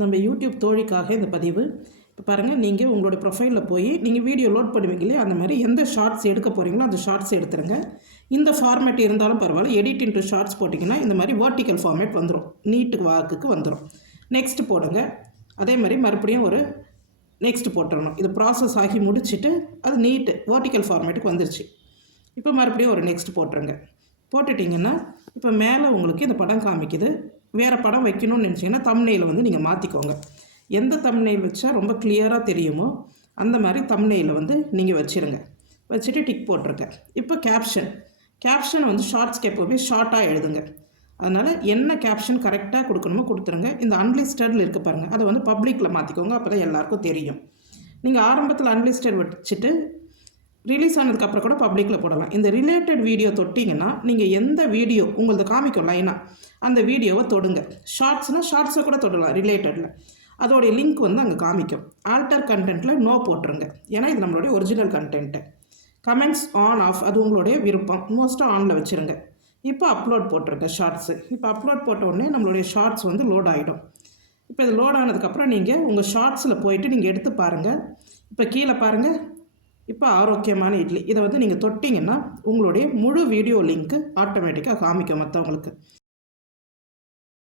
நம்ம யூடியூப் தோழிக்காக இந்த பதிவு. இப்போ பாருங்கள், நீங்கள் உங்களுடைய ப்ரொஃபைலில் போய் நீங்கள் வீடியோ லோட் பண்ணுவீங்களே, அந்த மாதிரி எந்த ஷார்ட்ஸ் எடுக்க போகிறீங்களோ அந்த ஷார்ட்ஸ் எடுத்துருங்க. இந்த ஃபார்மேட் இருந்தாலும் பரவாயில்ல, எடிட் இன்ட்டு ஷார்ட்ஸ் போட்டிங்கன்னா இந்த மாதிரி வேர்ட்டிக்கல் ஃபார்மேட் வந்துடும், நீட்டு வாக்குக்கு வந்துடும். நெக்ஸ்ட் போடுங்க. அதே மாதிரி மறுபடியும் ஒரு நெக்ஸ்ட் போட்டுடணும். இது ப்ராசஸ் ஆகி முடிச்சுட்டு அது நீட்டு வேர்ட்டிக்கல் ஃபார்மேட்டுக்கு வந்துருச்சு. இப்போ மறுபடியும் ஒரு நெக்ஸ்ட் போட்டுருங்க. போட்டுட்டிங்கன்னா இப்போ மேலே உங்களுக்கு இந்த படம் காமிக்குது. வேறு படம் வைக்கணும்னு நினச்சிங்கன்னா தம்ப்நெயிலை வந்து நீங்கள் மாற்றிக்கோங்க. எந்த தம்ப்நெயில் வச்சா ரொம்ப கிளியராக தெரியுமோ அந்த மாதிரி தம்ப்நெயிலை வந்து நீங்கள் வச்சுருங்க. வச்சுட்டு டிக் போட்டிருங்க. இப்போ கேப்ஷன் வந்து ஷார்ட்ஸ்க்கு எப்போவுமே ஷார்ட்டாக எழுதுங்க. அதனால் என்ன கேப்ஷன் கரெக்டாக கொடுக்கணுமோ கொடுத்துருங்க. இந்த அன்லிஸ்டடில் இருக்க பாருங்கள், அதை வந்து பப்ளிக்கில் மாற்றிக்கோங்க. அப்போ தான் எல்லாேருக்கும் தெரியும். நீங்கள் ஆரம்பத்தில் அன்லிஸ்டட் வச்சுட்டு ரிலீஸ் ஆனதுக்கப்புறம் கூட பப்ளிக்கில் போடலாம். இந்த ரிலேட்டட் வீடியோ தொட்டிங்கன்னா நீங்கள் எந்த வீடியோ உங்களது காமிக்கும் லைனாக அந்த வீடியோவை தொடுங்க. ஷார்ட்ஸ்னால் ஷார்ட்ஸை கூட தொடலாம். ரிலேட்டடில் அதோடைய லிங்க் வந்து அங்கே காமிக்கும். ஆல்டர் கண்டென்ட்டில் நோ போட்டுருங்க, ஏன்னா இது நம்மளுடைய original content. Comments on off அது உங்களுடைய விருப்பம், மோஸ்ட்டாக ஆனில் வச்சுருங்க. இப்போ அப்லோட் போட்டிருங்க ஷார்ட்ஸு. இப்போ அப்லோட் போட்ட உடனே நம்மளுடைய ஷார்ட்ஸ் வந்து லோட் ஆகிடும். இப்போ இது லோட் ஆனதுக்கப்புறம் நீங்கள் உங்கள் ஷார்ட்ஸில் போயிட்டு நீங்கள் எடுத்து பாருங்கள். இப்போ கீழே பாருங்கள், இப்போ ஆரோக்கியமான இட்லி இதை வந்து நீங்கள் தொட்டிங்கன்னா உங்களுடைய முழு வீடியோ லிங்க்கு ஆட்டோமேட்டிக்காக காமிக்கும் மற்றவங்களுக்கு.